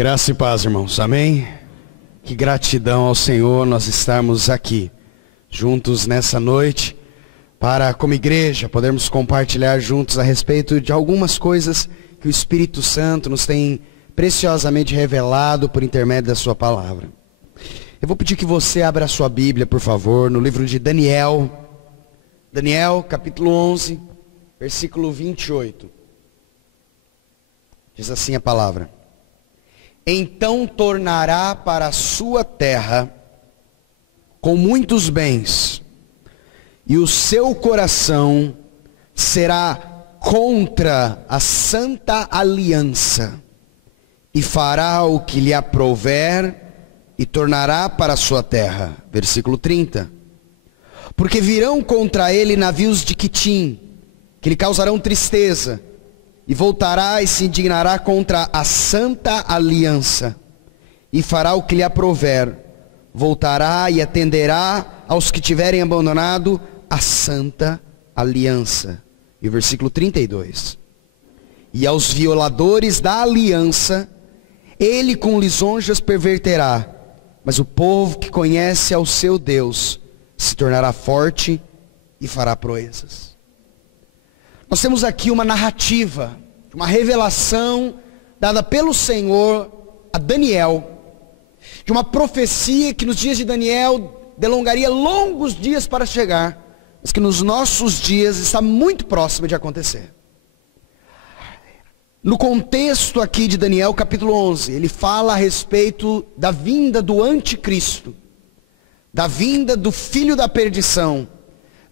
Graça e paz, irmãos. Amém? Que gratidão ao Senhor nós estarmos aqui, juntos nessa noite, para, como igreja, podermos compartilhar juntos a respeito de algumas coisas que o Espírito Santo nos tem preciosamente revelado por intermédio da sua palavra. Eu vou pedir que você abra a sua Bíblia, por favor, no livro de Daniel. Daniel, capítulo 11, versículo 28. Diz assim a palavra: então tornará para a sua terra com muitos bens, e o seu coração será contra a santa aliança, e fará o que lhe aprouver, e tornará para a sua terra. Versículo 30. Porque virão contra ele navios de Quitim, que lhe causarão tristeza, e voltará e se indignará contra a santa aliança, e fará o que lhe aprouver, voltará e atenderá aos que tiverem abandonado a santa aliança. E o versículo 32. E aos violadores da aliança, ele com lisonjas perverterá, mas o povo que conhece ao seu Deus se tornará forte e fará proezas. Nós temos aqui uma narrativa, uma revelação dada pelo Senhor a Daniel, de uma profecia que nos dias de Daniel delongaria longos dias para chegar, mas que nos nossos dias está muito próxima de acontecer. No contexto aqui de Daniel capítulo 11, ele fala a respeito da vinda do anticristo, da vinda do filho da perdição,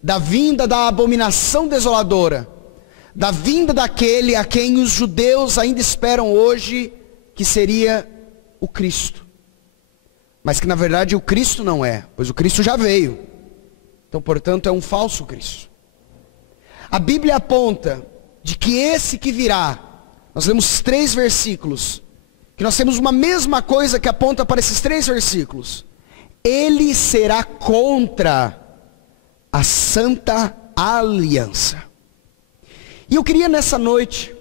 da vinda da abominação desoladora, da vinda daquele a quem os judeus ainda esperam hoje, que seria o Cristo. Mas que na verdade o Cristo não é, pois o Cristo já veio. Então, portanto, é um falso Cristo. A Bíblia aponta de que esse que virá, nós lemos 3 versículos, que nós temos uma mesma coisa que aponta para esses 3 versículos. Ele será contra a santa aliança. E eu queria nessa noite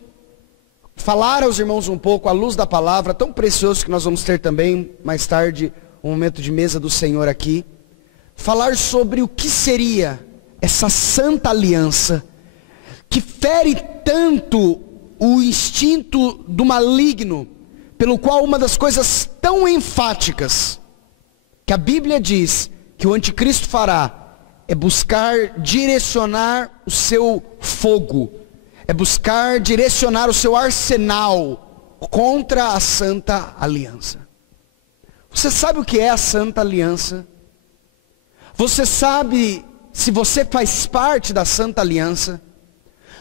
falar aos irmãos um pouco, à luz da palavra, tão precioso que nós vamos ter também mais tarde, um momento de mesa do Senhor aqui, falar sobre o que seria essa santa aliança, que fere tanto o instinto do maligno, pelo qual uma das coisas tão enfáticas, que a Bíblia diz, que o anticristo fará, é buscar direcionar o seu fogo, é buscar direcionar o seu arsenal contra a santa aliança. Você sabe o que é a santa aliança? Você sabe se você faz parte da santa aliança?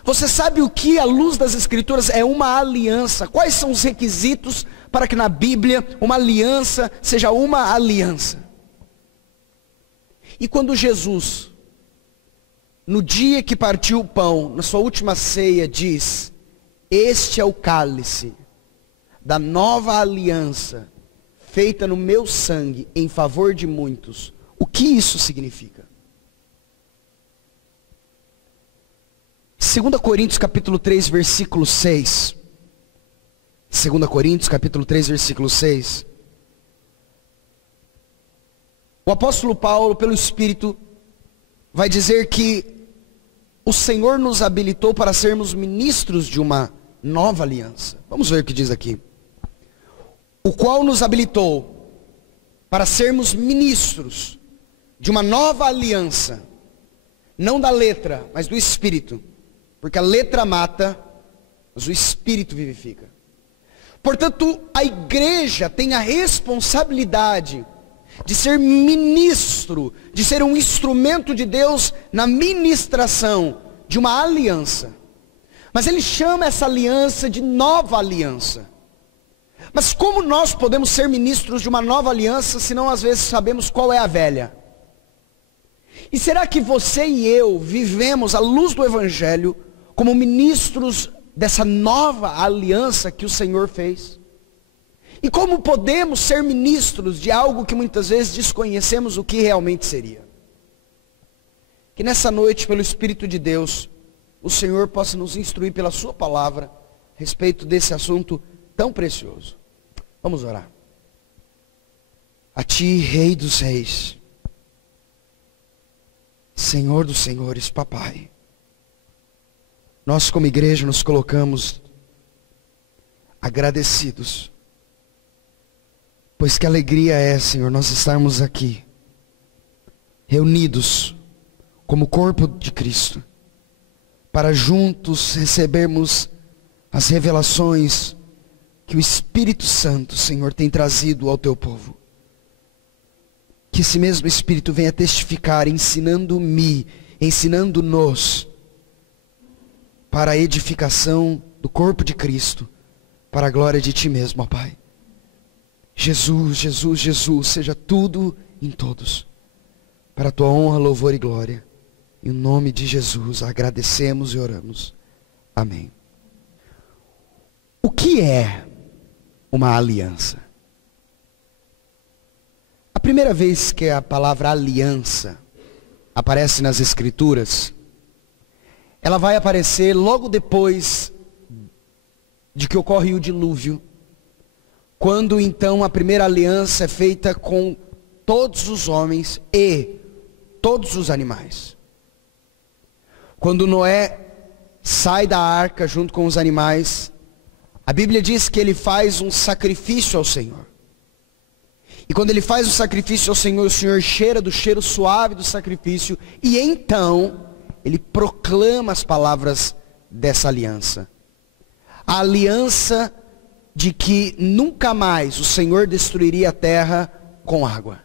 Você sabe o que, à luz das Escrituras, é uma aliança? Quais são os requisitos para que na Bíblia uma aliança seja uma aliança? E quando Jesus, no dia que partiu o pão, na sua última ceia, diz: este é o cálice da nova aliança, feita no meu sangue, em favor de muitos. O que isso significa? 2 Coríntios capítulo 3, versículo 6. 2 Coríntios capítulo 3, versículo 6. O apóstolo Paulo, pelo Espírito, vai dizer que o Senhor nos habilitou para sermos ministros de uma nova aliança. Vamos ver o que diz aqui. O qual nos habilitou para sermos ministros de uma nova aliança, não da letra, mas do Espírito. Porque a letra mata, mas o Espírito vivifica. Portanto, a igreja tem a responsabilidade de ser ministro, de ser um instrumento de Deus na ministração de uma aliança. Mas ele chama essa aliança de nova aliança. Mas como nós podemos ser ministros de uma nova aliança, se não às vezes sabemos qual é a velha? E será que você e eu vivemos à luz do Evangelho como ministros dessa nova aliança que o Senhor fez? E como podemos ser ministros de algo que muitas vezes desconhecemos o que realmente seria? Que nessa noite, pelo Espírito de Deus, o Senhor possa nos instruir pela sua palavra a respeito desse assunto tão precioso. Vamos orar. A Ti, Rei dos Reis, Senhor dos Senhores, Papai, nós como igreja nos colocamos agradecidos, pois que alegria é, Senhor, nós estarmos aqui, reunidos como corpo de Cristo, para juntos recebermos as revelações que o Espírito Santo, Senhor, tem trazido ao Teu povo. Que esse mesmo Espírito venha testificar, ensinando-me, ensinando-nos, para a edificação do corpo de Cristo, para a glória de Ti mesmo, ó Pai. Jesus, Jesus, Jesus, seja tudo em todos, para a Tua honra, louvor e glória. Em nome de Jesus, agradecemos e oramos. Amém. O que é uma aliança? A primeira vez que a palavra aliança aparece nas Escrituras, ela vai aparecer logo depois de que ocorre o dilúvio, quando então a primeira aliança é feita com todos os homens e todos os animais. Quando Noé sai da arca junto com os animais, a Bíblia diz que ele faz um sacrifício ao Senhor. E quando ele faz o sacrifício ao Senhor, o Senhor cheira do cheiro suave do sacrifício, e então ele proclama as palavras dessa aliança. A aliança de que nunca mais o Senhor destruiria a terra com água.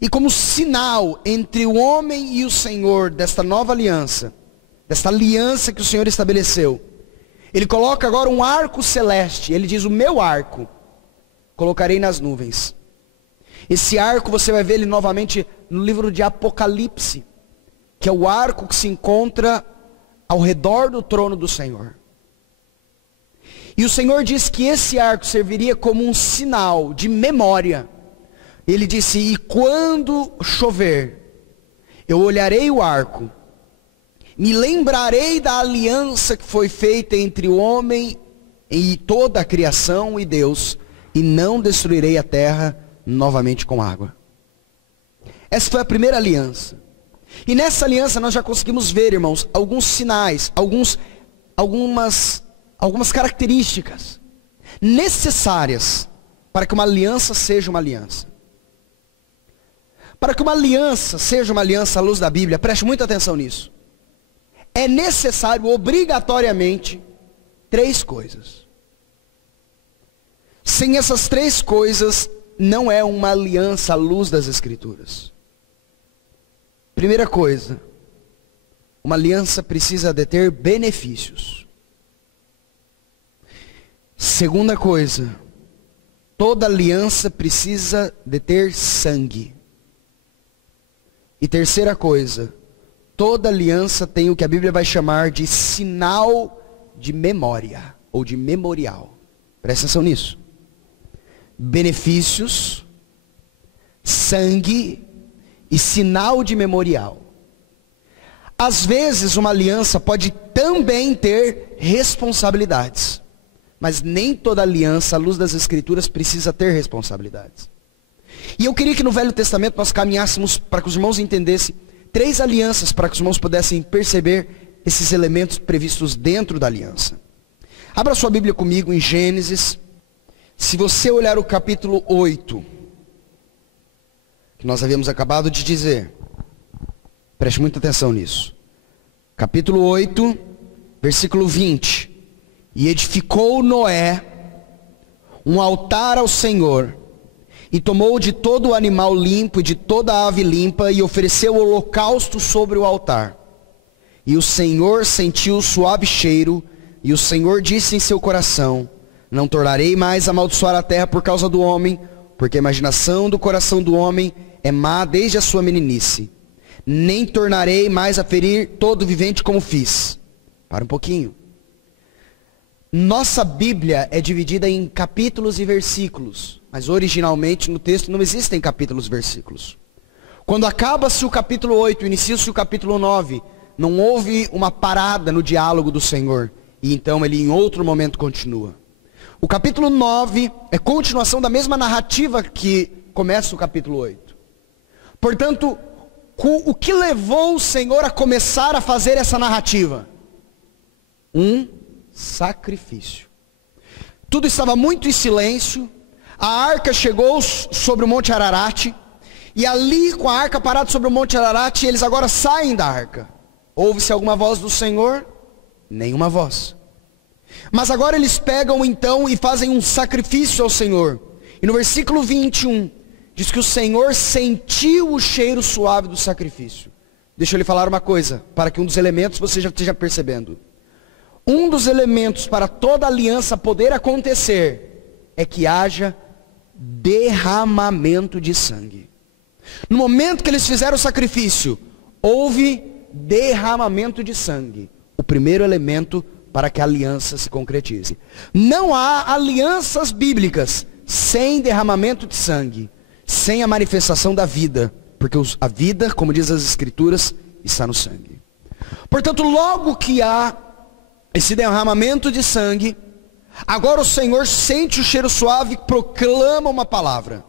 E como sinal entre o homem e o Senhor desta nova aliança, desta aliança que o Senhor estabeleceu, Ele coloca agora um arco celeste. Ele diz: o meu arco colocarei nas nuvens. Esse arco você vai ver ele novamente no livro de Apocalipse, que é o arco que se encontra ao redor do trono do Senhor. E o Senhor diz que esse arco serviria como um sinal de memória. Ele disse: e quando chover, eu olharei o arco, me lembrarei da aliança que foi feita entre o homem e toda a criação e Deus, e não destruirei a terra novamente com água. Essa foi a primeira aliança. E nessa aliança nós já conseguimos ver, irmãos, alguns sinais, algumas características necessárias para que uma aliança seja uma aliança. Para que uma aliança seja uma aliança à luz da Bíblia, preste muita atenção nisso. É necessário obrigatoriamente 3 coisas. Sem essas 3 coisas, não é uma aliança à luz das Escrituras. Primeira coisa, uma aliança precisa de ter benefícios. Segunda coisa, toda aliança precisa de ter sangue. E terceira coisa, toda aliança tem o que a Bíblia vai chamar de sinal de memória, ou de memorial. Presta atenção nisso. Benefícios, sangue e sinal de memorial. Às vezes uma aliança pode também ter responsabilidades, mas nem toda aliança à luz das Escrituras precisa ter responsabilidades. E eu queria que no Velho Testamento nós caminhássemos para que os irmãos entendessem 3 alianças, para que os irmãos pudessem perceber esses elementos previstos dentro da aliança. Abra sua Bíblia comigo em Gênesis. Se você olhar o capítulo 8, que nós havíamos acabado de dizer, preste muita atenção nisso. Capítulo 8, versículo 20. E edificou Noé um altar ao Senhor, e tomou de todo o animal limpo e de toda a ave limpa, e ofereceu o holocausto sobre o altar. E o Senhor sentiu o suave cheiro, e o Senhor disse em seu coração: não tornarei mais a amaldiçoar a terra por causa do homem, porque a imaginação do coração do homem é má desde a sua meninice. Nem tornarei mais a ferir todo vivente como fiz. Para um pouquinho. Nossa Bíblia é dividida em capítulos e versículos, mas originalmente no texto não existem capítulos e versículos. Quando acaba-se o capítulo 8, inicia-se o capítulo 9, não houve uma parada no diálogo do Senhor, e então ele em outro momento continua. O capítulo 9 é continuação da mesma narrativa que começa o capítulo 8. Portanto, o que levou o Senhor a começar a fazer essa narrativa? Um sacrifício. Tudo estava muito em silêncio. A arca chegou sobre o Monte Ararat. E ali, com a arca parada sobre o Monte Ararat, eles agora saem da arca. Ouve-se alguma voz do Senhor? Nenhuma voz. Mas agora eles pegam então e fazem um sacrifício ao Senhor. E no versículo 21, diz que o Senhor sentiu o cheiro suave do sacrifício. Deixa eu lhe falar uma coisa, para que um dos elementos você já esteja percebendo. Um dos elementos para toda aliança poder acontecer é que haja derramamento de sangue. No momento que eles fizeram o sacrifício, houve derramamento de sangue. O primeiro elemento para que a aliança se concretize. Não há alianças bíblicas sem derramamento de sangue, sem a manifestação da vida, porque a vida, como diz as Escrituras, está no sangue. Portanto, logo que há esse derramamento de sangue, agora o Senhor sente o cheiro suave e proclama uma palavra.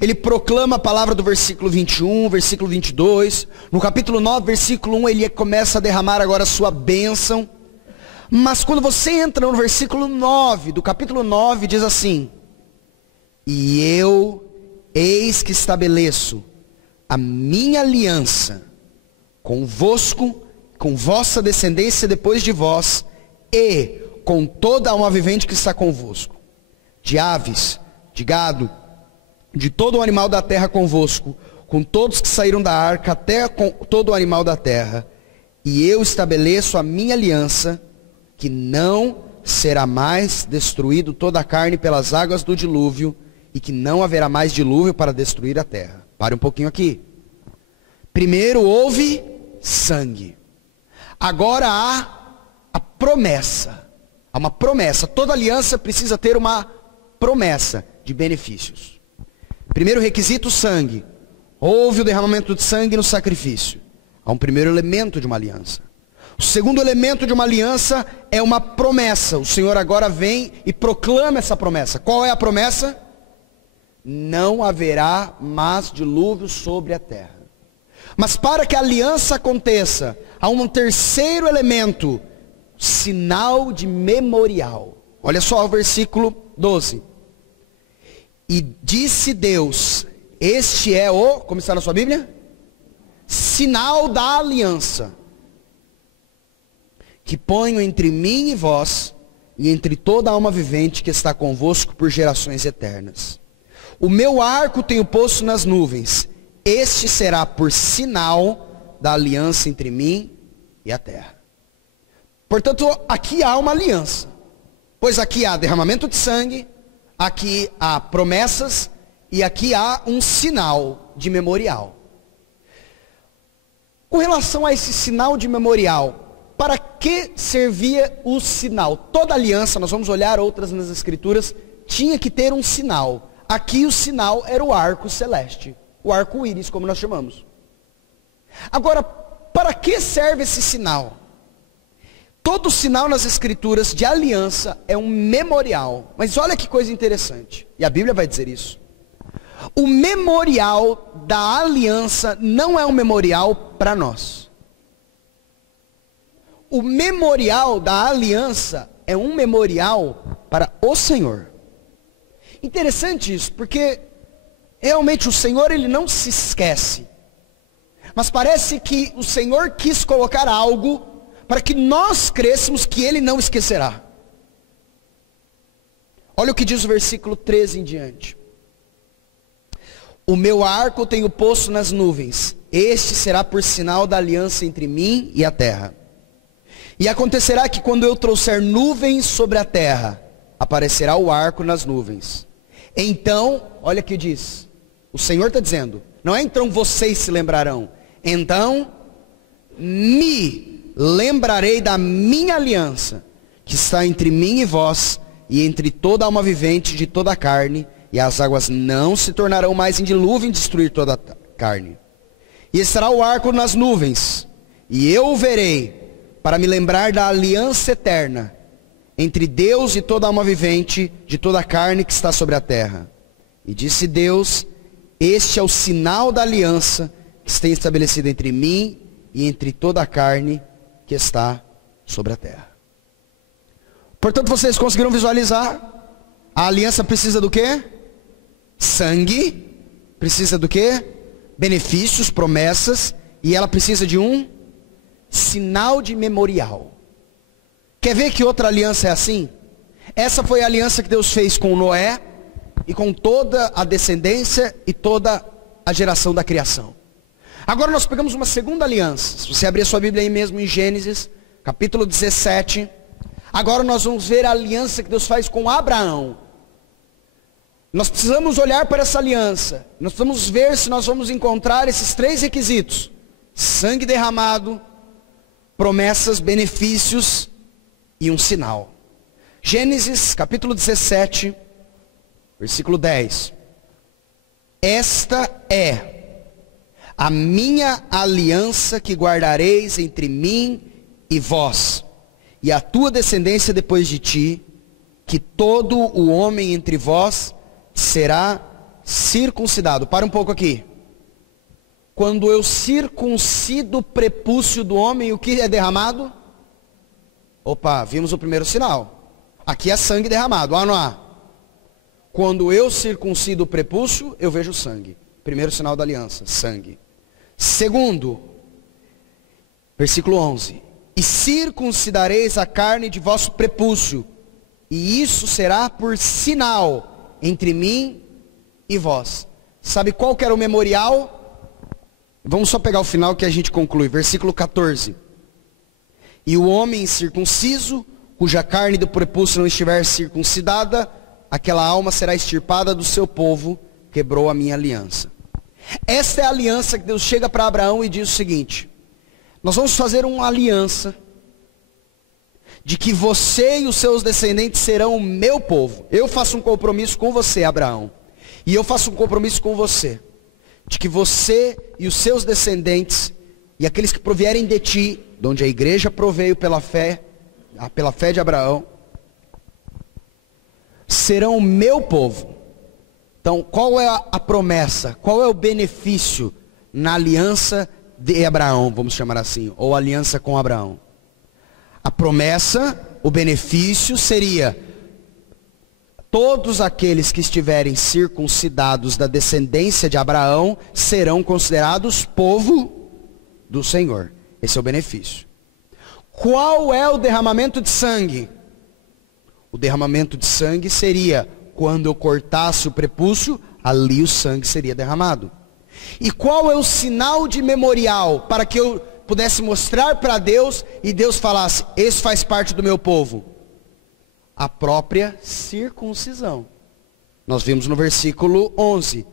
Ele proclama a palavra do versículo 21, versículo 22. No capítulo 9, versículo 1, ele começa a derramar agora a sua bênção. Mas quando você entra no versículo 9, do capítulo 9, diz assim: e eu, eis que estabeleço a minha aliança convosco, com vossa descendência depois de vós, e com toda alma vivente que está convosco, de aves, de gado, de todo o animal da terra convosco, com todos que saíram da arca, até com todo o animal da terra. E eu estabeleço a minha aliança, que não será mais destruído toda a carne pelas águas do dilúvio, e que não haverá mais dilúvio para destruir a terra. Pare um pouquinho aqui. Primeiro houve sangue. Agora há a promessa. Há uma promessa. Toda aliança precisa ter uma promessa de benefícios. Primeiro requisito, sangue. Houve o derramamento de sangue no sacrifício. Há um primeiro elemento de uma aliança. O segundo elemento de uma aliança é uma promessa. O Senhor agora vem e proclama essa promessa. Qual é a promessa? Não haverá mais dilúvio sobre a terra. Mas para que a aliança aconteça, há um terceiro elemento, sinal de memorial. Olha só o versículo 12. E disse Deus, este é o, como está na sua Bíblia? Sinal da aliança, que ponho entre mim e vós, e entre toda a alma vivente que está convosco por gerações eternas. O meu arco tenho posto nas nuvens, este será por sinal da aliança entre mim e a terra. Portanto, aqui há uma aliança, pois aqui há derramamento de sangue, aqui há promessas, e aqui há um sinal de memorial. Com relação a esse sinal de memorial, para que servia o sinal? Toda aliança, nós vamos olhar outras nas Escrituras, tinha que ter um sinal. Aqui o sinal era o arco celeste, o arco-íris, como nós chamamos. Agora, para que serve esse sinal? Todo sinal nas Escrituras de aliança é um memorial. Mas olha que coisa interessante, e a Bíblia vai dizer isso. O memorial da aliança não é um memorial para nós. O memorial da aliança é um memorial para o Senhor. Interessante isso, porque realmente o Senhor, ele não se esquece. Mas parece que o Senhor quis colocar algo para que nós crêssemos que ele não esquecerá. Olha o que diz o versículo 13 em diante. O meu arco tenho posto nas nuvens, este será por sinal da aliança entre mim e a terra. E acontecerá que quando eu trouxer nuvens sobre a terra, aparecerá o arco nas nuvens. Então, olha o que diz, o Senhor está dizendo, não é então vocês se lembrarão, então me lembrarei da minha aliança, que está entre mim e vós, e entre toda alma vivente de toda a carne, e as águas não se tornarão mais em dilúvio em destruir toda a carne. E estará o arco nas nuvens, e eu o verei, para me lembrar da aliança eterna, entre Deus e toda alma vivente, de toda a carne que está sobre a terra. E disse Deus: este é o sinal da aliança que se tem estabelecido entre mim e entre toda a carne que está sobre a terra. Portanto, vocês conseguiram visualizar? A aliança precisa do quê? Sangue. Precisa do quê? Benefícios, promessas. E ela precisa de um sinal de memorial. Quer ver que outra aliança é assim? Essa foi a aliança que Deus fez com Noé e com toda a descendência e toda a geração da criação. Agora nós pegamos uma segunda aliança. Se você abrir a sua Bíblia aí mesmo em Gênesis, capítulo 17. Agora nós vamos ver a aliança que Deus faz com Abraão. Nós precisamos olhar para essa aliança. Nós precisamos ver se nós vamos encontrar esses três requisitos: sangue derramado, promessas, benefícios e um sinal. Gênesis capítulo 17, versículo 10. Esta é a minha aliança que guardareis entre mim e vós, e a tua descendência depois de ti, que todo o homem entre vós será circuncidado. Para um pouco aqui. Quando eu circuncido o prepúcio do homem, o que é derramado? Opa, vimos o primeiro sinal. Aqui é sangue derramado, há não há? Quando eu circuncido o prepúcio, eu vejo sangue. Primeiro sinal da aliança, sangue. Segundo, versículo 11. E circuncidareis a carne de vosso prepúcio, e isso será por sinal entre mim e vós. Sabe qual que era o memorial? Vamos só pegar o final que a gente conclui. Versículo 14. E o homem circunciso, cuja carne do prepúcio não estiver circuncidada, aquela alma será extirpada do seu povo, quebrou a minha aliança. Esta é a aliança que Deus chega para Abraão e diz o seguinte: nós vamos fazer uma aliança de que você e os seus descendentes serão o meu povo. Eu faço um compromisso com você, Abraão. E eu faço um compromisso com você, de que você e os seus descendentes, e aqueles que provierem de ti, de onde a igreja proveio pela fé de Abraão, serão o meu povo. Então, qual é a promessa? Qual é o benefício na aliança de Abraão, vamos chamar assim, ou aliança com Abraão? A promessa, o benefício seria: todos aqueles que estiverem circuncidados da descendência de Abraão serão considerados povo do Senhor. Esse é o benefício. Qual é o derramamento de sangue? O derramamento de sangue seria quando eu cortasse o prepúcio, ali o sangue seria derramado. E qual é o sinal de memorial para que eu pudesse mostrar para Deus e Deus falasse: esse faz parte do meu povo? A própria circuncisão. Nós vimos no versículo 11: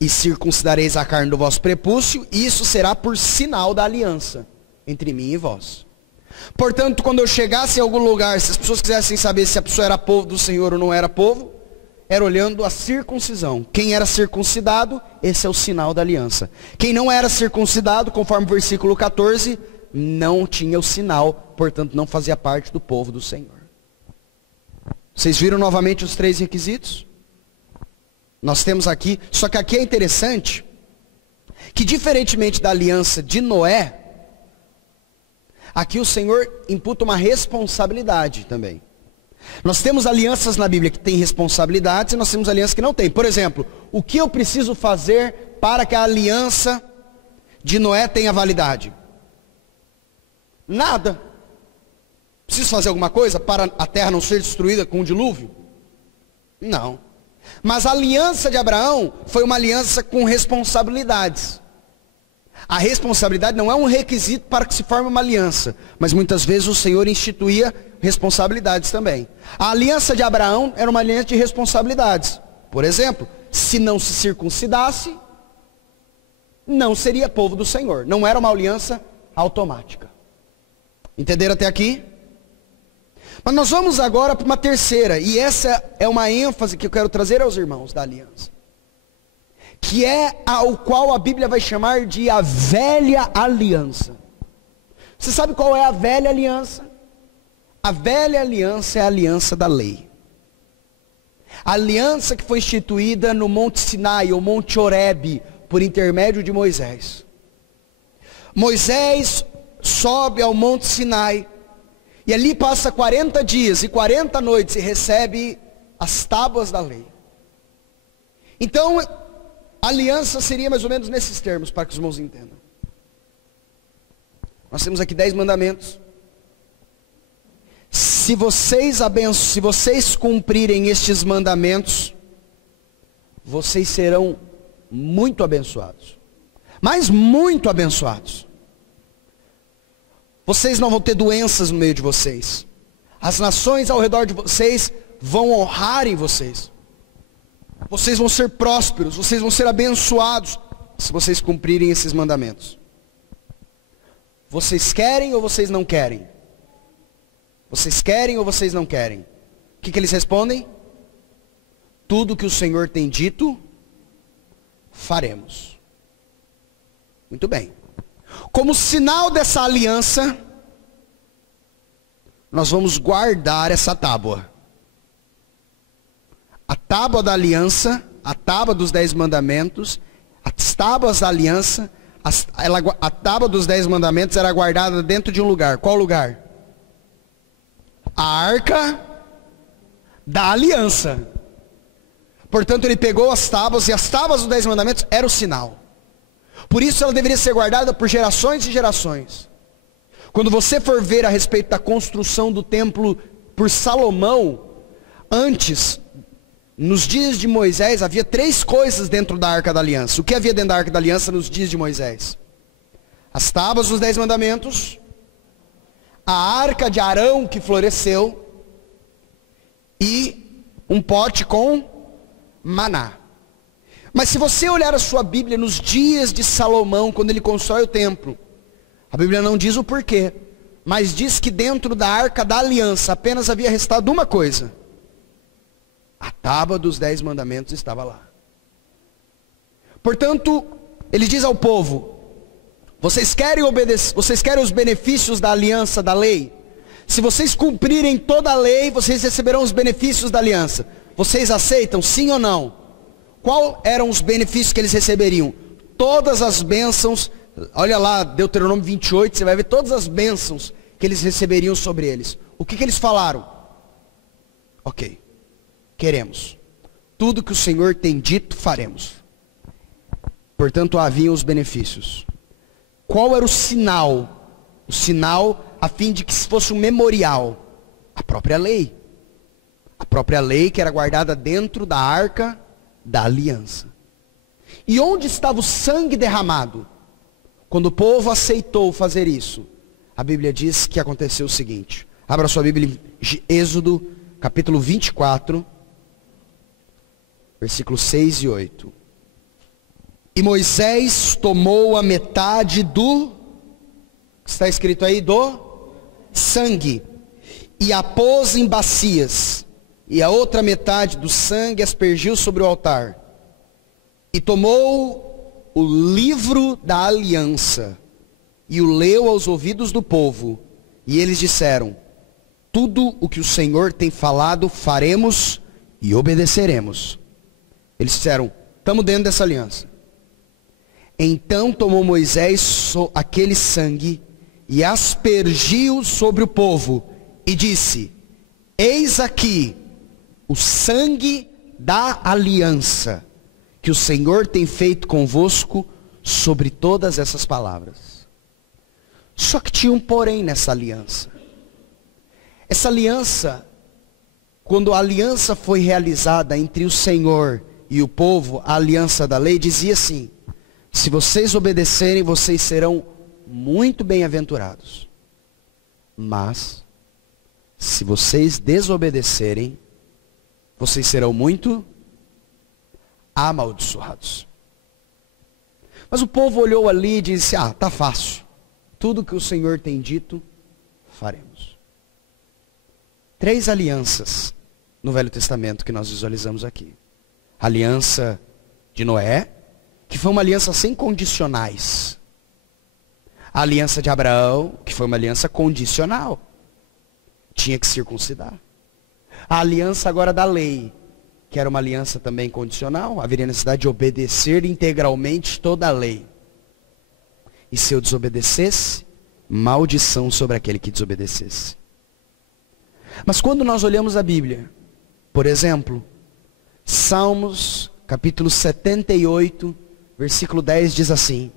e circuncidareis a carne do vosso prepúcio, e isso será por sinal da aliança entre mim e vós. Portanto, quando eu chegasse em algum lugar, se as pessoas quisessem saber se a pessoa era povo do Senhor ou não era povo, era olhando a circuncisão. Quem era circuncidado, esse é o sinal da aliança. Quem não era circuncidado, conforme o versículo 14, não tinha o sinal, portanto não fazia parte do povo do Senhor. Vocês viram novamente os três requisitos? Nós temos aqui, só que aqui é interessante, que diferentemente da aliança de Noé, aqui o Senhor imputa uma responsabilidade também. Nós temos alianças na Bíblia que têm responsabilidades e nós temos alianças que não têm. Por exemplo, o que eu preciso fazer para que a aliança de Noé tenha validade? Nada. Preciso fazer alguma coisa para a terra não ser destruída com o dilúvio? Não. Mas a aliança de Abraão foi uma aliança com responsabilidades. A responsabilidade não é um requisito para que se forme uma aliança, mas muitas vezes o Senhor instituía responsabilidades também. A aliança de Abraão era uma aliança de responsabilidades. Por exemplo, se não se circuncidasse, não seria povo do Senhor. Não era uma aliança automática. Entenderam até aqui? Mas nós vamos agora para uma terceira, e essa é uma ênfase que eu quero trazer aos irmãos da aliança, que é ao qual a Bíblia vai chamar de a velha aliança. Você sabe qual é a velha aliança? A velha aliança é a aliança da lei. A aliança que foi instituída no Monte Sinai, ou Monte Horebe, por intermédio de Moisés. Moisés sobe ao Monte Sinai, e ali passa 40 dias e 40 noites e recebe as tábuas da lei. Então, a aliança seria mais ou menos nesses termos, para que os irmãos entendam. Nós temos aqui 10 mandamentos. Se vocês cumprirem estes mandamentos, vocês serão muito abençoados. Mas muito abençoados. Vocês não vão ter doenças no meio de vocês. As nações ao redor de vocês vão honrar em vocês. Vocês vão ser prósperos, vocês vão ser abençoados, se vocês cumprirem esses mandamentos. Vocês querem ou vocês não querem? Vocês querem ou vocês não querem? O que eles respondem? Tudo que o Senhor tem dito, faremos. Muito bem. Como sinal dessa aliança, nós vamos guardar essa tábua. A tábua da aliança, a tábua dos 10 mandamentos, as tábuas da aliança, a tábua dos 10 mandamentos era guardada dentro de um lugar. Qual lugar? A arca da aliança. Portanto, ele pegou as tábuas, e as tábuas dos 10 mandamentos eram o sinal. Por isso ela deveria ser guardada por gerações e gerações. Quando você for ver a respeito da construção do templo por Salomão, antes, nos dias de Moisés, havia 3 coisas dentro da Arca da Aliança. O que havia dentro da Arca da Aliança nos dias de Moisés? As tábuas dos 10 mandamentos, a arca de Arão que floresceu, e um pote com maná. Mas se você olhar a sua Bíblia nos dias de Salomão, quando ele constrói o templo, a Bíblia não diz o porquê, mas diz que dentro da Arca da Aliança apenas havia restado uma coisa. A tábua dos 10 mandamentos estava lá. Portanto, ele diz ao povo: vocês querem obedecer, vocês querem os benefícios da aliança, da lei? Se vocês cumprirem toda a lei, vocês receberão os benefícios da aliança. Vocês aceitam, sim ou não? Qual eram os benefícios que eles receberiam? Todas as bênçãos. Olha lá, Deuteronômio 28, você vai ver todas as bênçãos que eles receberiam sobre eles. O que eles falaram? Ok, queremos. Tudo que o Senhor tem dito, faremos. Portanto, haviam os benefícios. Qual era o sinal? O sinal a fim de que fosse um memorial. A própria lei. A própria lei que era guardada dentro da arca da aliança. E onde estava o sangue derramado? Quando o povo aceitou fazer isso, a Bíblia diz que aconteceu o seguinte. Abra sua Bíblia em Êxodo, capítulo 24, versículos 6 e 8. E Moisés tomou a metade do, que está escrito aí, do sangue, e a pôs em bacias, e a outra metade do sangue aspergiu sobre o altar. E tomou o livro da aliança, e o leu aos ouvidos do povo, e eles disseram: tudo o que o Senhor tem falado, faremos e obedeceremos. Eles disseram: estamos dentro dessa aliança. Então tomou Moisés aquele sangue, e aspergiu sobre o povo, e disse: eis aqui o sangue da aliança, que o Senhor tem feito convosco sobre todas essas palavras. Só que tinha um porém nessa aliança. Essa aliança, quando a aliança foi realizada entre o Senhor e o povo, a aliança da lei, dizia assim: se vocês obedecerem, vocês serão muito bem-aventurados. Mas, se vocês desobedecerem, vocês serão muito amaldiçoados. Mas o povo olhou ali e disse: ah, tá fácil. Tudo que o Senhor tem dito, faremos. 3 alianças no Velho Testamento que nós visualizamos aqui. A aliança de Noé, que foi uma aliança sem condicionais. A aliança de Abraão, que foi uma aliança condicional. tinha que circuncidar. A aliança agora da lei, que era uma aliança também condicional, haveria necessidade de obedecer integralmente toda a lei. E se eu desobedecesse, maldição sobre aquele que desobedecesse. Mas quando nós olhamos a Bíblia, por exemplo, Salmos capítulo 78, versículo 10 diz assim: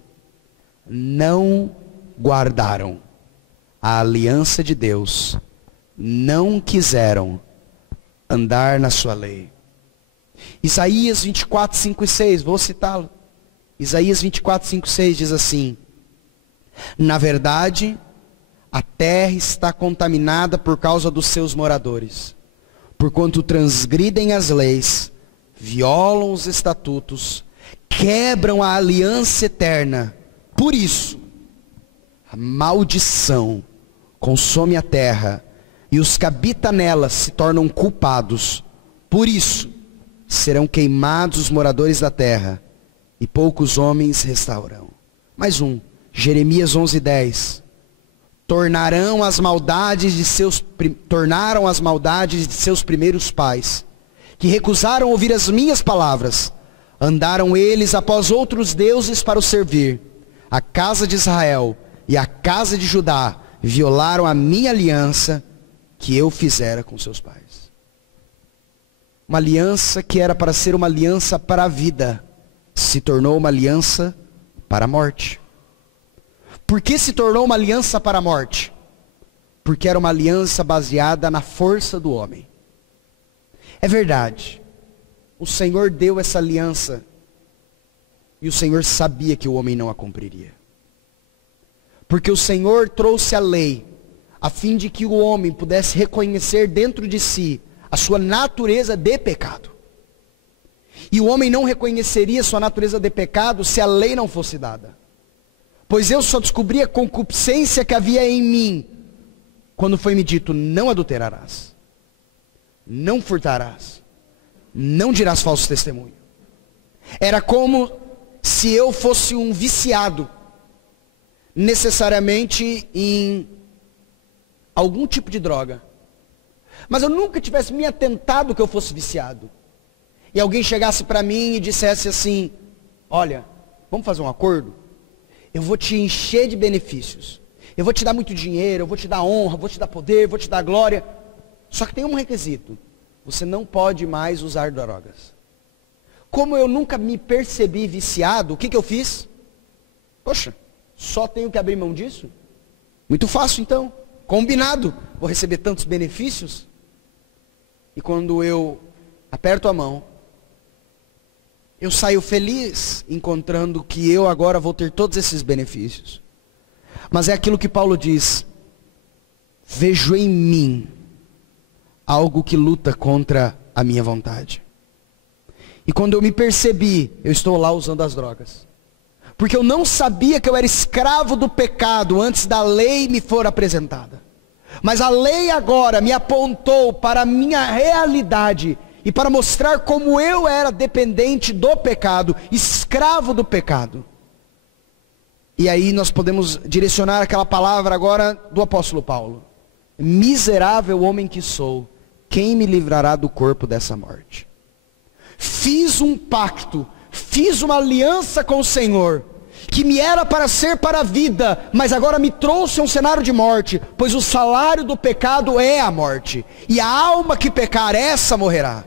não guardaram a aliança de Deus, não quiseram andar na sua lei. Isaías 24, 5 e 6, vou citá-lo. Isaías 24, 5 e 6 diz assim: na verdade, a terra está contaminada por causa dos seus moradores, porquanto transgridem as leis, violam os estatutos, quebram a aliança eterna. Por isso, a maldição consome a terra, e os que habitam nela se tornam culpados. Por isso, serão queimados os moradores da terra, e poucos homens restarão. Mais um, Jeremias 11:10. Tornaram as maldades de seus primeiros pais, que recusaram ouvir as minhas palavras. Andaram eles após outros deuses para os servir. A casa de Israel e a casa de Judá violaram a minha aliança que eu fizera com seus pais. Uma aliança que era para ser uma aliança para a vida, se tornou uma aliança para a morte. Por que se tornou uma aliança para a morte? Porque era uma aliança baseada na força do homem. É verdade, o Senhor deu essa aliança, e o Senhor sabia que o homem não a cumpriria. Porque o Senhor trouxe a lei, a fim de que o homem pudesse reconhecer dentro de si a sua natureza de pecado. E o homem não reconheceria sua natureza de pecado se a lei não fosse dada. Pois eu só descobri a concupiscência que havia em mim, quando foi me dito: não adulterarás, não furtarás, não dirás falso testemunho. Era como se eu fosse um viciado, necessariamente em algum tipo de droga. Mas eu nunca tivesse me atentado que eu fosse viciado. E alguém chegasse para mim e dissesse assim: olha, vamos fazer um acordo? Eu vou te encher de benefícios. Eu vou te dar muito dinheiro, eu vou te dar honra, vou te dar poder, vou te dar glória. Só que tem um requisito: você não pode mais usar drogas. Como eu nunca me percebi viciado, o que eu fiz? Poxa, só tenho que abrir mão disso? Muito fácil então. Combinado. Vou receber tantos benefícios. E quando eu aperto a mão, eu saio feliz, encontrando que eu agora vou ter todos esses benefícios. Mas é aquilo que Paulo diz: vejo em mim algo que luta contra a minha vontade. E quando eu me percebi, eu estou lá usando as drogas. Porque eu não sabia que eu era escravo do pecado antes da lei me for apresentada. Mas a lei agora me apontou para a minha realidade e para mostrar como eu era dependente do pecado, escravo do pecado. E aí nós podemos direcionar aquela palavra agora do apóstolo Paulo: miserável homem que sou, quem me livrará do corpo dessa morte? Fiz um pacto, fiz uma aliança com o Senhor, que me era para ser para a vida, mas agora me trouxe a um cenário de morte, pois o salário do pecado é a morte, e a alma que pecar, essa morrerá.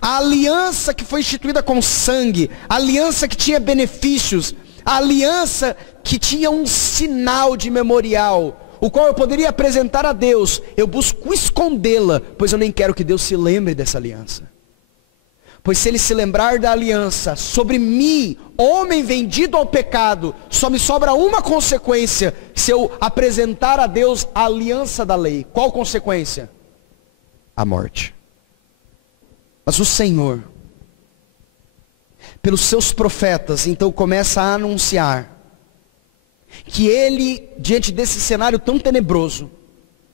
A aliança que foi instituída com sangue, a aliança que tinha benefícios, a aliança que tinha um sinal de memorial, o qual eu poderia apresentar a Deus, eu busco escondê-la, pois eu nem quero que Deus se lembre dessa aliança. Pois se ele se lembrar da aliança sobre mim, homem vendido ao pecado, só me sobra uma consequência: se eu apresentar a Deus a aliança da lei. Qual consequência? A morte. Mas o Senhor, pelos seus profetas, então começa a anunciar que ele, diante desse cenário tão tenebroso,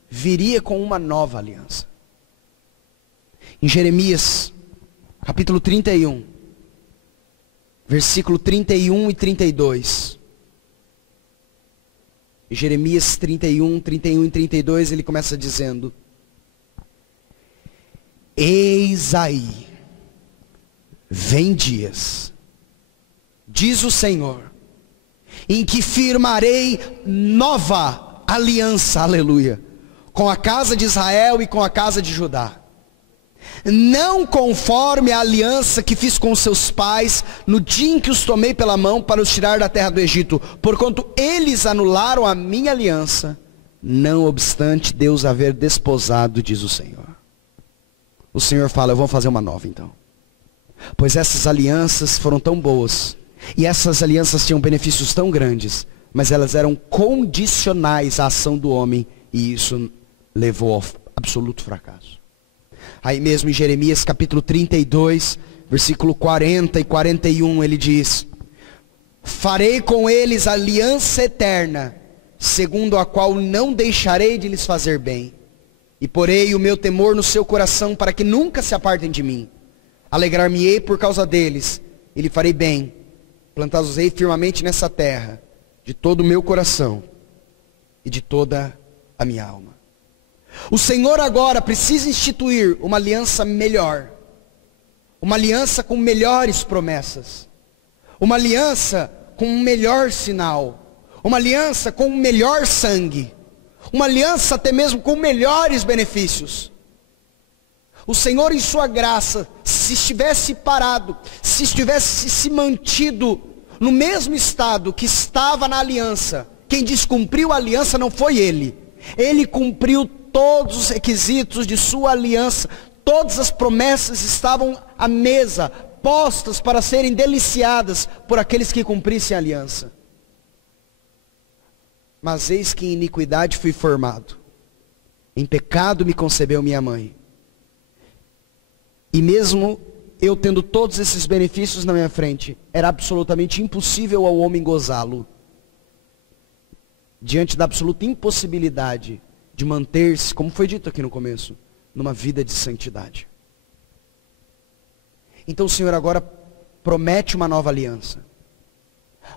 viria com uma nova aliança. Em Jeremias capítulo 31, versículo 31 e 32. Jeremias 31 e 32, ele começa dizendo: eis aí, vem dias, diz o Senhor, em que firmarei nova aliança, aleluia, com a casa de Israel e com a casa de Judá. Não conforme a aliança que fiz com seus pais, no dia em que os tomei pela mão para os tirar da terra do Egito, porquanto eles anularam a minha aliança, não obstante Deus haver desposado, diz o Senhor. O Senhor fala: eu vou fazer uma nova então. Pois essas alianças foram tão boas, e essas alianças tinham benefícios tão grandes, mas elas eram condicionais à ação do homem, e isso levou ao absoluto fracasso. Aí mesmo em Jeremias capítulo 32, versículo 40 e 41, ele diz: farei com eles aliança eterna, segundo a qual não deixarei de lhes fazer bem, e porei o meu temor no seu coração, para que nunca se apartem de mim. Alegrar-me-ei por causa deles, e lhe farei bem, plantá-los-ei firmemente nessa terra, de todo o meu coração e de toda a minha alma. O Senhor agora precisa instituir uma aliança melhor, uma aliança com melhores promessas, uma aliança com um melhor sinal, uma aliança com um melhor sangue, uma aliança até mesmo com melhores benefícios. O Senhor, em sua graça, se estivesse parado, se estivesse se mantido no mesmo estado que estava na aliança, quem descumpriu a aliança não foi ele. Ele cumpriu todos os requisitos de sua aliança. Todas as promessas estavam à mesa, postas para serem deliciadas por aqueles que cumprissem a aliança. Mas eis que em iniquidade fui formado, em pecado me concebeu minha mãe. E mesmo eu tendo todos esses benefícios na minha frente, era absolutamente impossível ao homem gozá-lo, diante da absoluta impossibilidade de manter-se, como foi dito aqui no começo, numa vida de santidade. Então o Senhor agora promete uma nova aliança,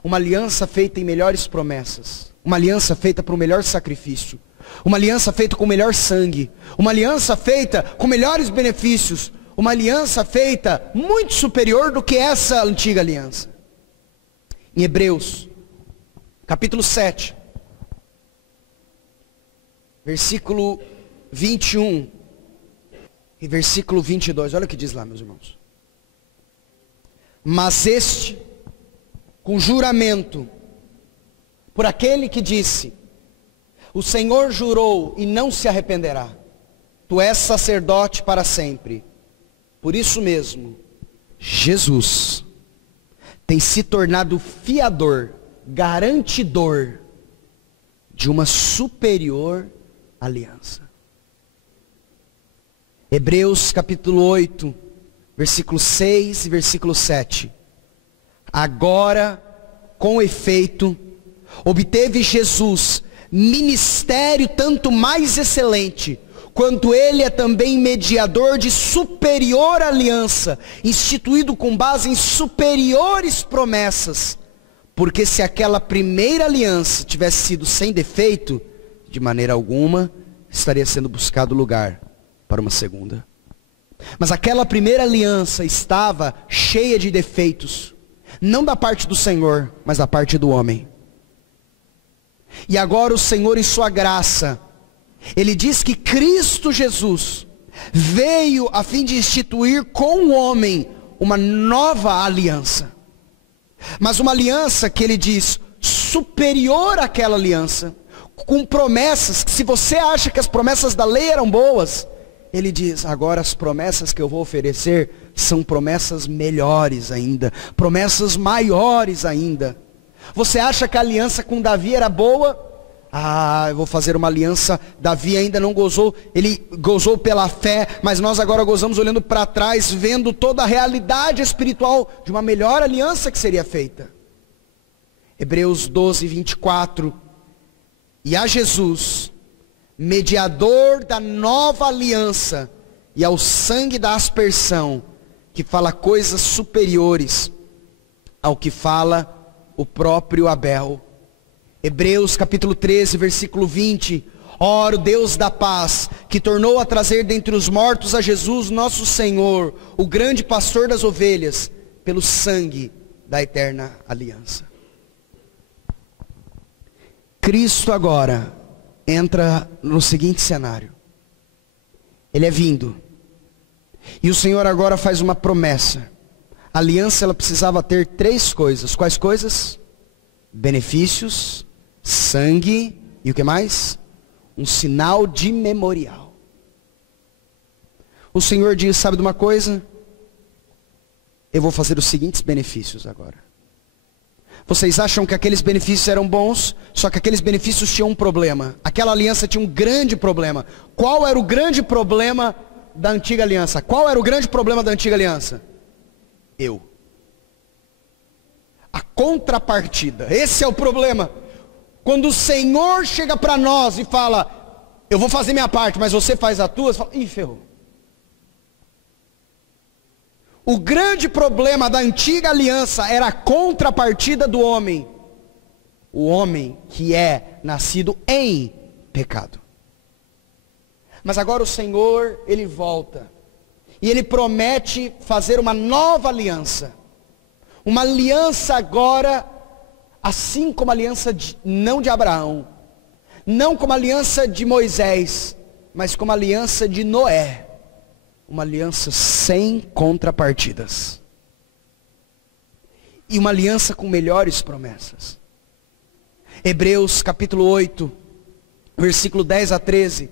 uma aliança feita em melhores promessas, uma aliança feita para o melhor sacrifício, uma aliança feita com o melhor sangue, uma aliança feita com melhores benefícios, uma aliança feita muito superior do que essa antiga aliança. Em Hebreus capítulo 7, versículo 21 e versículo 22, olha o que diz lá, meus irmãos. Mas este, com juramento, por aquele que disse: o Senhor jurou e não se arrependerá, tu és sacerdote para sempre. Por isso mesmo, Jesus tem se tornado fiador, garantidor de uma superior aliança. Hebreus capítulo 8, versículo 6 e versículo 7. Agora, com efeito, obteve Jesus ministério tanto mais excelente, quanto ele é também mediador de superior aliança, instituído com base em superiores promessas. Porque se aquela primeira aliança tivesse sido sem defeito, de maneira alguma estaria sendo buscado lugar para uma segunda. Mas aquela primeira aliança estava cheia de defeitos, não da parte do Senhor, mas da parte do homem. E agora o Senhor, em sua graça, Ele diz que Cristo Jesus veio a fim de instituir com o homem uma nova aliança. Mas uma aliança que Ele diz superior àquela aliança, com promessas que, se você acha que as promessas da lei eram boas, Ele diz: agora as promessas que eu vou oferecer são promessas melhores ainda, promessas maiores ainda. Você acha que a aliança com Davi era boa? Eu vou fazer uma aliança. Davi ainda não gozou, ele gozou pela fé, mas nós agora gozamos olhando para trás, vendo toda a realidade espiritual de uma melhor aliança que seria feita. Hebreus 12, 24. E a Jesus, mediador da nova aliança, e ao sangue da aspersão, que fala coisas superiores ao que fala o próprio Abel. Hebreus capítulo 13, versículo 20. Ora, o Deus da paz, que tornou a trazer dentre os mortos a Jesus, nosso Senhor, o grande pastor das ovelhas, pelo sangue da eterna aliança. Cristo agora entra no seguinte cenário. Ele é vindo. E o Senhor agora faz uma promessa. A aliança, ela precisava ter 3 coisas. Quais coisas? Benefícios, sangue e o que mais? Um sinal de memorial. O Senhor diz, sabe de uma coisa? Eu vou fazer os seguintes benefícios agora. Vocês acham que aqueles benefícios eram bons, só que aqueles benefícios tinham um problema. Aquela aliança tinha um grande problema. Qual era o grande problema da antiga aliança? Qual era o grande problema da antiga aliança? A contrapartida. Esse é o problema. Quando o Senhor chega para nós e fala, eu vou fazer minha parte, mas você faz a tua, você fala, ih, ferrou. O grande problema da antiga aliança era a contrapartida do homem. O homem que é nascido em pecado. Mas agora o Senhor, Ele volta. E Ele promete fazer uma nova aliança. Uma aliança agora, assim como a aliança não de Abraão. Não como a aliança de Moisés, mas como a aliança de Noé. Uma aliança sem contrapartidas. E uma aliança com melhores promessas. Hebreus capítulo 8, versículo 10 a 13.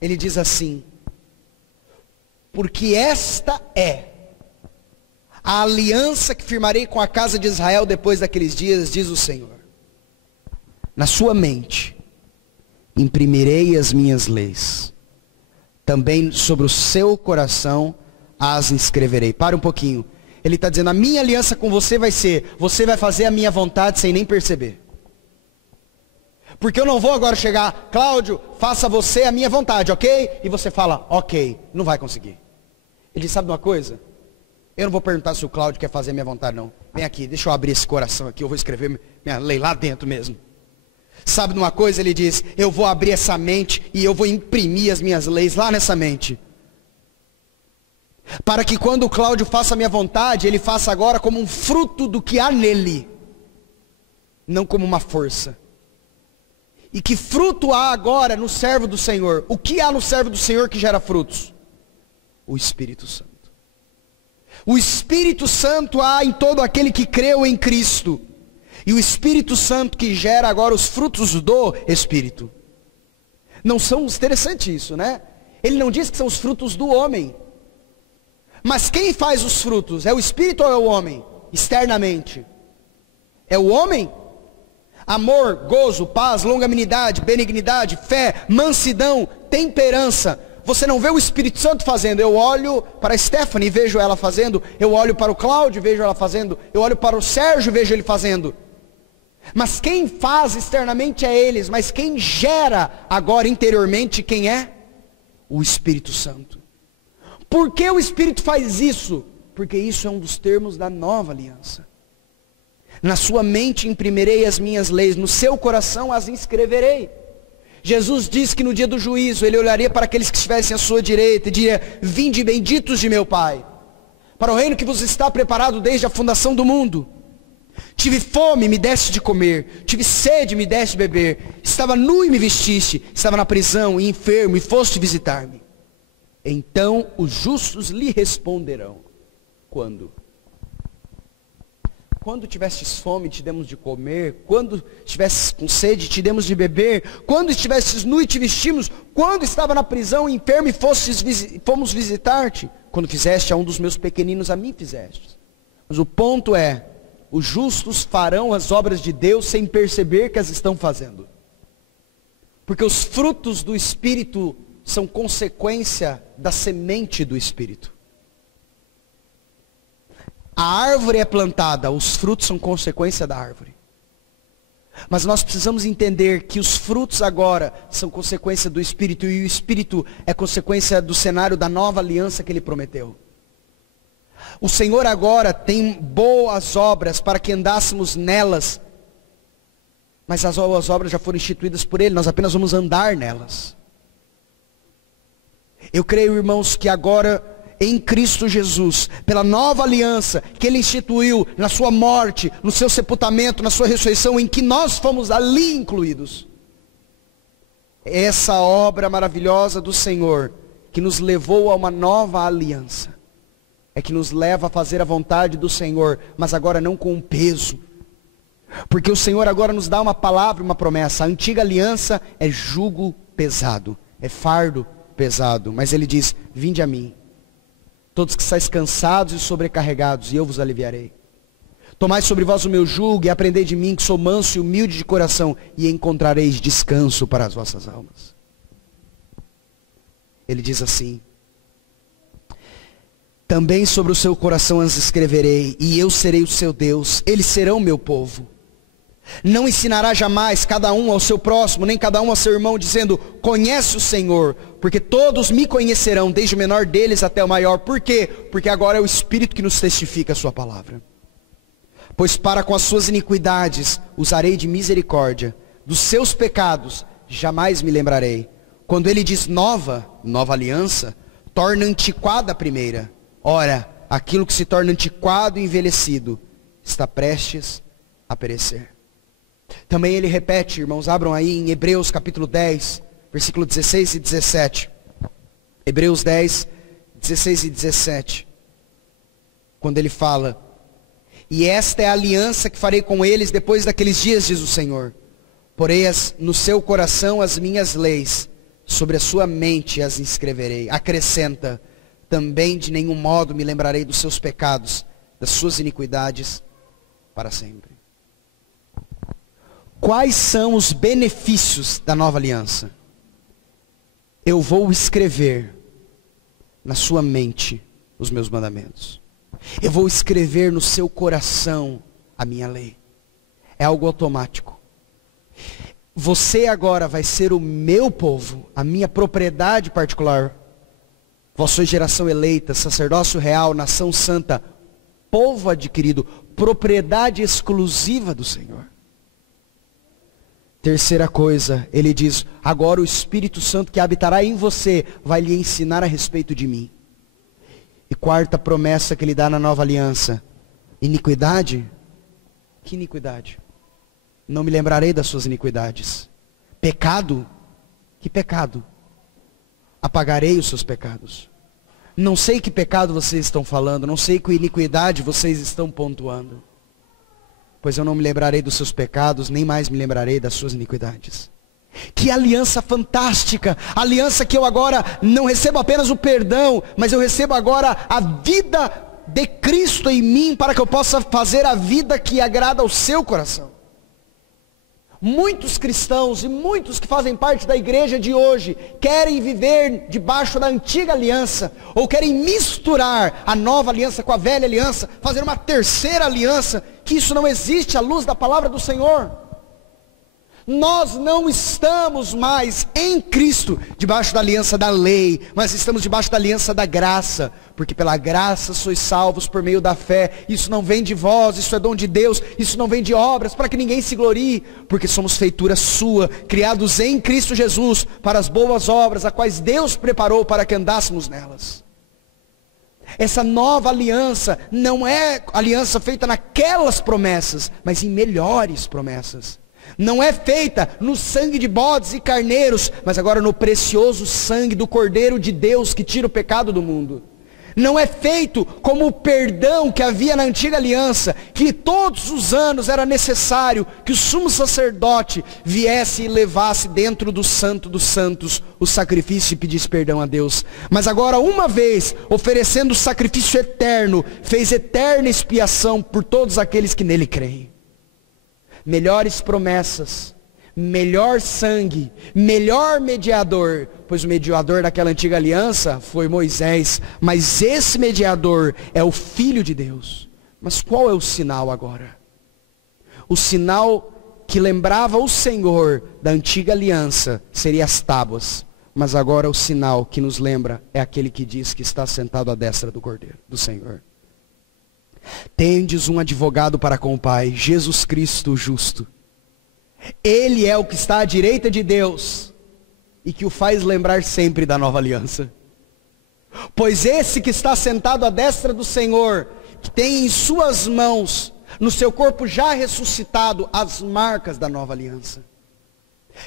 Ele diz assim: porque esta é a aliança que firmarei com a casa de Israel depois daqueles dias, diz o Senhor. Na sua mente imprimirei as minhas leis. Também sobre o seu coração as inscreverei. Para um pouquinho. Ele está dizendo, a minha aliança com você vai ser, você vai fazer a minha vontade sem nem perceber. Porque eu não vou agora chegar, Cláudio, faça você a minha vontade, ok? E você fala, ok, não vai conseguir. Ele diz, sabe de uma coisa? Eu não vou perguntar se o Cláudio quer fazer a minha vontade não. Vem aqui, deixa eu abrir esse coração aqui, eu vou escrever minha lei lá dentro mesmo. Sabe de uma coisa? Ele diz, eu vou abrir essa mente e eu vou imprimir as minhas leis lá nessa mente. Para que quando o Cláudio faça a minha vontade, ele faça agora como um fruto do que há nele. Não como uma força. E que fruto há agora no servo do Senhor? O que há no servo do Senhor que gera frutos? O Espírito Santo. O Espírito Santo há em todo aquele que creu em Cristo. E o Espírito Santo que gera agora os frutos do Espírito. Não são interessante isso, né? Ele não diz que são os frutos do homem. Mas quem faz os frutos? É o Espírito ou é o homem? Externamente. É o homem? Amor, gozo, paz, longanimidade, benignidade, fé, mansidão, temperança. Você não vê o Espírito Santo fazendo. Eu olho para a Stephanie e vejo ela fazendo. Eu olho para o Cláudio e vejo ela fazendo. Eu olho para o Sérgio e vejo ele fazendo. Mas quem faz externamente é eles. Mas quem gera agora interiormente, quem é? O Espírito Santo. Por que o Espírito faz isso? Porque isso é um dos termos da nova aliança. Na sua mente imprimirei as minhas leis, no seu coração as inscreverei. Jesus disse que no dia do juízo, ele olharia para aqueles que estivessem à sua direita e diria, vinde benditos de meu Pai, para o reino que vos está preparado desde a fundação do mundo. Tive fome, me deste de comer, tive sede, me deste de beber, estava nu e me vestiste, estava na prisão e enfermo e foste visitar-me. Então os justos lhe responderão, quando? Quando tivestes fome, te demos de comer. Quando estivesses com sede, te demos de beber. Quando estivesses nu e te vestimos. Quando estava na prisão, enfermo e fomos visitar-te. Quando fizeste a um dos meus pequeninos, a mim fizeste. Mas o ponto é, os justos farão as obras de Deus sem perceber que as estão fazendo. Porque os frutos do Espírito são consequência da semente do Espírito. A árvore é plantada, os frutos são consequência da árvore. Mas nós precisamos entender que os frutos agora são consequência do Espírito. E o Espírito é consequência do cenário da nova aliança que Ele prometeu. O Senhor agora tem boas obras para que andássemos nelas. mas as obras já foram instituídas por Ele, nós apenas vamos andar nelas. Eu creio, irmãos, que agora em Cristo Jesus, pela nova aliança que Ele instituiu na sua morte, no seu sepultamento, na sua ressurreição, em que nós fomos ali incluídos, essa obra maravilhosa do Senhor, que nos levou a uma nova aliança, é que nos leva a fazer a vontade do Senhor, mas agora não com peso, porque o Senhor agora nos dá uma palavra, uma promessa. A antiga aliança é jugo pesado, é fardo pesado, mas Ele diz: vinde a mim, todos que estáis cansados e sobrecarregados, e eu vos aliviarei. Tomai sobre vós o meu jugo e aprendei de mim, que sou manso e humilde de coração, e encontrareis descanso para as vossas almas. Ele diz assim: também sobre o seu coração as escreverei, e eu serei o seu Deus, eles serão meu povo. Não ensinará jamais cada um ao seu próximo, nem cada um ao seu irmão, dizendo: conhece o Senhor, porque todos me conhecerão, desde o menor deles até o maior. Por quê? Porque agora é o Espírito que nos testifica a sua palavra. Pois para com as suas iniquidades usarei de misericórdia, dos seus pecados jamais me lembrarei. Quando ele diz nova aliança, torna antiquada a primeira. Ora, aquilo que se torna antiquado e envelhecido está prestes a perecer. Também ele repete, irmãos, abram aí em Hebreus capítulo 10, versículo 16 e 17. Hebreus 10, 16 e 17. Quando ele fala: e esta é a aliança que farei com eles depois daqueles dias, diz o Senhor. Porei no seu coração as minhas leis, sobre a sua mente as inscreverei. Acrescenta: também de nenhum modo me lembrarei dos seus pecados, das suas iniquidades, para sempre. Quais são os benefícios da nova aliança? Eu vou escrever na sua mente os meus mandamentos. Eu vou escrever no seu coração a minha lei. É algo automático. Você agora vai ser o meu povo, a minha propriedade particular. Vós sois geração eleita, sacerdócio real, nação santa, povo adquirido, propriedade exclusiva do Senhor. Terceira coisa, ele diz: agora o Espírito Santo que habitará em você vai lhe ensinar a respeito de mim. E quarta promessa que ele dá na nova aliança: iniquidade? Que iniquidade? Não me lembrarei das suas iniquidades. Pecado? Que pecado? Apagarei os seus pecados. Não sei que pecado vocês estão falando, não sei que iniquidade vocês estão pontuando. Pois eu não me lembrarei dos seus pecados, nem mais me lembrarei das suas iniquidades. Que aliança fantástica! Aliança que eu agora não recebo apenas o perdão, mas eu recebo agora a vida de Cristo em mim, para que eu possa fazer a vida que agrada ao seu coração. Muitos cristãos e muitos que fazem parte da igreja de hoje querem viver debaixo da antiga aliança, ou querem misturar a nova aliança com a velha aliança, fazer uma terceira aliança, que isso não existe à luz da palavra do Senhor. Nós não estamos mais em Cristo debaixo da aliança da lei, mas estamos debaixo da aliança da graça, porque pela graça sois salvos por meio da fé. Isso não vem de vós, isso é dom de Deus, isso não vem de obras, para que ninguém se glorie, porque somos feitura sua, criados em Cristo Jesus, para as boas obras, as quais Deus preparou para que andássemos nelas. Essa nova aliança não é aliança feita naquelas promessas, mas em melhores promessas. Não é feita no sangue de bodes e carneiros, mas agora no precioso sangue do Cordeiro de Deus que tira o pecado do mundo. Não é feito como o perdão que havia na antiga aliança, que todos os anos era necessário que o sumo sacerdote viesse e levasse dentro do santo dos santos o sacrifício e pedisse perdão a Deus. Mas agora, uma vez, oferecendo o sacrifício eterno, fez eterna expiação por todos aqueles que nele creem. Melhores promessas, melhor sangue, melhor mediador, pois o mediador daquela antiga aliança foi Moisés, mas esse mediador é o Filho de Deus. Mas qual é o sinal agora? O sinal que lembrava o Senhor da antiga aliança seria as tábuas, mas agora o sinal que nos lembra é aquele que diz que está sentado à destra do Cordeiro, do Senhor. Tendes um advogado para com o Pai, Jesus Cristo o justo. Ele é o que está à direita de Deus e que o faz lembrar sempre da nova aliança. Pois esse que está sentado à destra do Senhor, que tem em suas mãos, no seu corpo já ressuscitado, as marcas da nova aliança.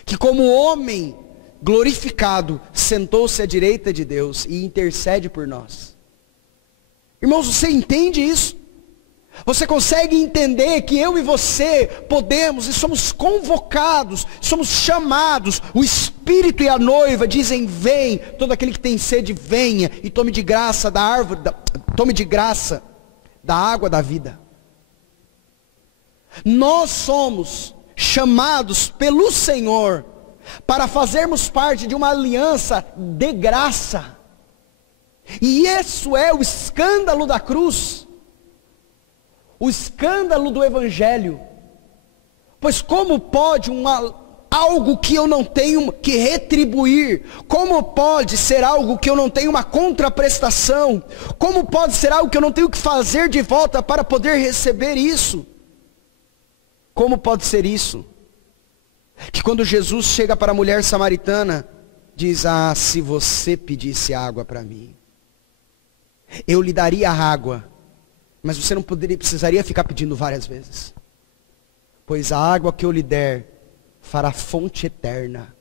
Que como homem glorificado, sentou-se à direita de Deus e intercede por nós. Irmãos, você entende isso? Você consegue entender que eu e você podemos e somos convocados, somos chamados, o Espírito e a noiva dizem: vem, todo aquele que tem sede venha e tome de graça da árvore, tome de graça da água da vida. Nós somos chamados pelo Senhor para fazermos parte de uma aliança de graça. E isso é o escândalo da cruz. O escândalo do Evangelho. Pois como pode algo que eu não tenho que retribuir? Como pode ser algo que eu não tenho uma contraprestação? Como pode ser algo que eu não tenho que fazer de volta para poder receber isso? Como pode ser isso? Que quando Jesus chega para a mulher samaritana, diz: ah, se você pedisse água para mim, eu lhe daria água, mas você não precisaria ficar pedindo várias vezes. Pois a água que eu lhe der fará fonte eterna.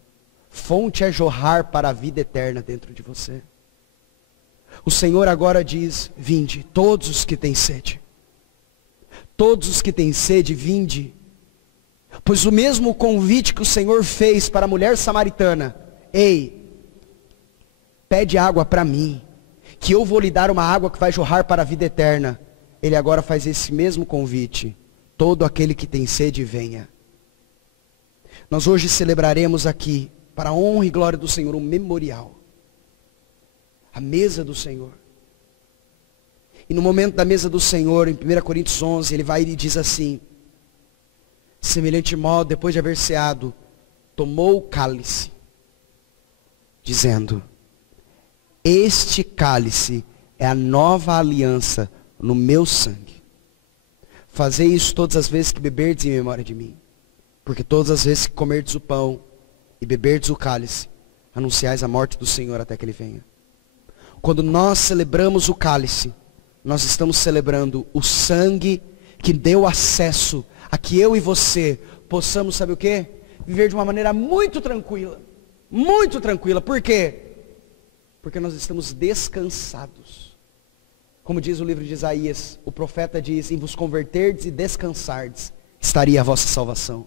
Fonte é jorrar para a vida eterna dentro de você. O Senhor agora diz: vinde, todos os que têm sede. Todos os que têm sede, vinde. Pois o mesmo convite que o Senhor fez para a mulher samaritana: ei, pede água para mim, que eu vou lhe dar uma água que vai jorrar para a vida eterna. Ele agora faz esse mesmo convite: todo aquele que tem sede, venha. Nós hoje celebraremos aqui, para a honra e glória do Senhor, um memorial. A mesa do Senhor. E no momento da mesa do Senhor, em 1 Coríntios 11, ele vai e diz assim: semelhante modo, depois de haver ceado, tomou o cálice, dizendo: este cálice é a nova aliança no meu sangue. Fazei isso todas as vezes que beberdes em memória de mim. Porque todas as vezes que comerdes o pão e beberdes o cálice, anunciais a morte do Senhor até que Ele venha. Quando nós celebramos o cálice, nós estamos celebrando o sangue que deu acesso a que eu e você possamos, sabe o quê? Viver de uma maneira muito tranquila. Muito tranquila. Por quê? Porque nós estamos descansados. Como diz o livro de Isaías, o profeta diz: em vos converterdes e descansardes, estaria a vossa salvação.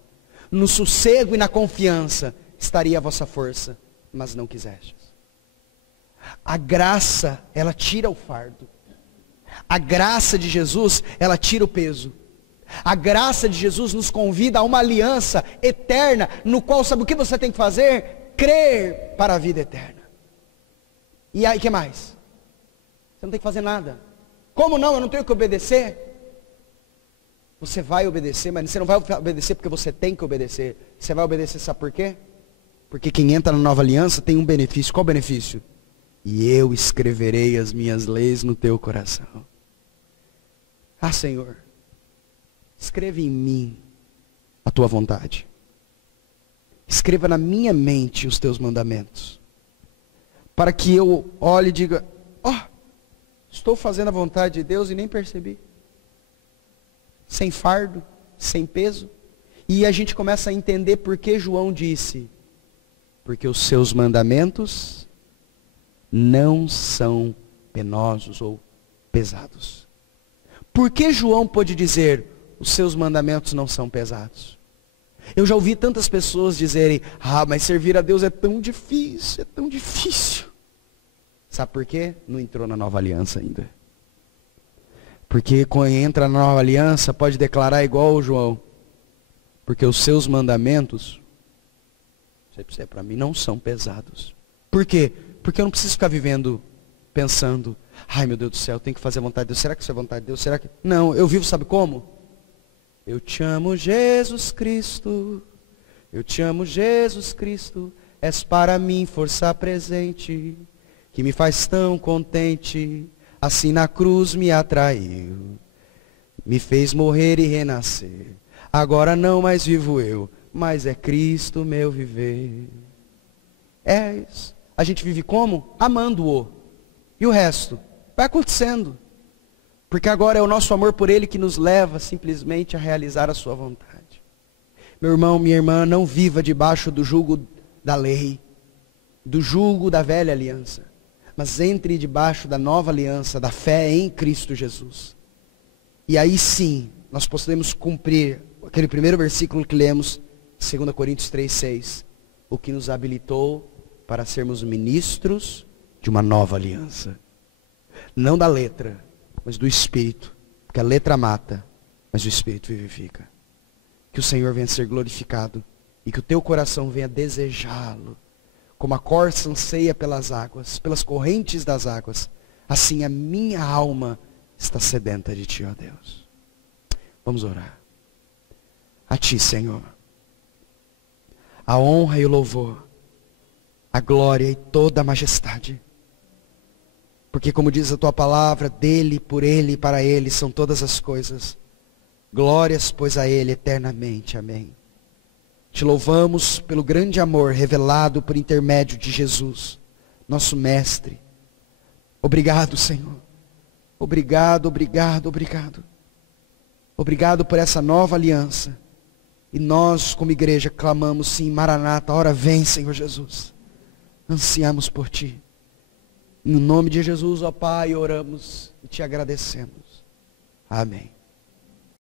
No sossego e na confiança estaria a vossa força, mas não quisestes. A graça, ela tira o fardo. A graça de Jesus, ela tira o peso. A graça de Jesus nos convida a uma aliança eterna, no qual, sabe o que você tem que fazer? Crer para a vida eterna. E aí, o que mais? Você não tem que fazer nada. Como não? Eu não tenho que obedecer? Você vai obedecer, mas você não vai obedecer porque você tem que obedecer. Você vai obedecer, sabe por quê? Porque quem entra na nova aliança tem um benefício. Qual benefício? E eu escreverei as minhas leis no teu coração. Ah, Senhor, escreve em mim a tua vontade. Escreva na minha mente os teus mandamentos. Para que eu olhe e diga: ó, estou fazendo a vontade de Deus e nem percebi. Sem fardo, sem peso. E a gente começa a entender por que João disse: porque os seus mandamentos não são penosos ou pesados. Por que João pôde dizer: os seus mandamentos não são pesados? Eu já ouvi tantas pessoas dizerem: ah, mas servir a Deus é tão difícil, é tão difícil. Sabe por quê? Não entrou na nova aliança ainda. Porque quando entra na nova aliança, pode declarar igual o João: porque os seus mandamentos, para mim, não são pesados. Por quê? Porque eu não preciso ficar vivendo, pensando: ai meu Deus do céu, eu tenho que fazer a vontade de Deus. Será que isso é vontade de Deus? Será que... Não, eu vivo, sabe como? Eu te amo, Jesus Cristo. Eu te amo, Jesus Cristo. És para mim força presente, que me faz tão contente. Assim na cruz me atraiu, me fez morrer e renascer. Agora não mais vivo eu, mas é Cristo meu viver. É isso. A gente vive como? Amando-o. E o resto? Vai acontecendo. Porque agora é o nosso amor por Ele que nos leva simplesmente a realizar a sua vontade. Meu irmão, minha irmã, não viva debaixo do jugo da lei, do jugo da velha aliança, mas entre debaixo da nova aliança, da fé em Cristo Jesus. E aí sim, nós podemos cumprir aquele primeiro versículo que lemos, 2 Coríntios 3,6, o que nos habilitou para sermos ministros de uma nova aliança. Não da letra, mas do Espírito. Porque a letra mata, mas o Espírito vivifica. Que o Senhor venha ser glorificado e que o teu coração venha desejá-lo. Como a corça anseia pelas águas, pelas correntes das águas, assim a minha alma está sedenta de ti, ó Deus. Vamos orar. A ti, Senhor, a honra e o louvor, a glória e toda a majestade. Porque como diz a tua palavra, dele, por ele e para ele são todas as coisas. Glórias, pois, a ele eternamente. Amém. Te louvamos pelo grande amor revelado por intermédio de Jesus, nosso Mestre. Obrigado, Senhor. Obrigado, obrigado, obrigado. Obrigado por essa nova aliança. E nós, como igreja, clamamos sim, Maranata, ora vem, Senhor Jesus. Ansiamos por ti. No nome de Jesus, ó Pai, oramos e te agradecemos. Amém.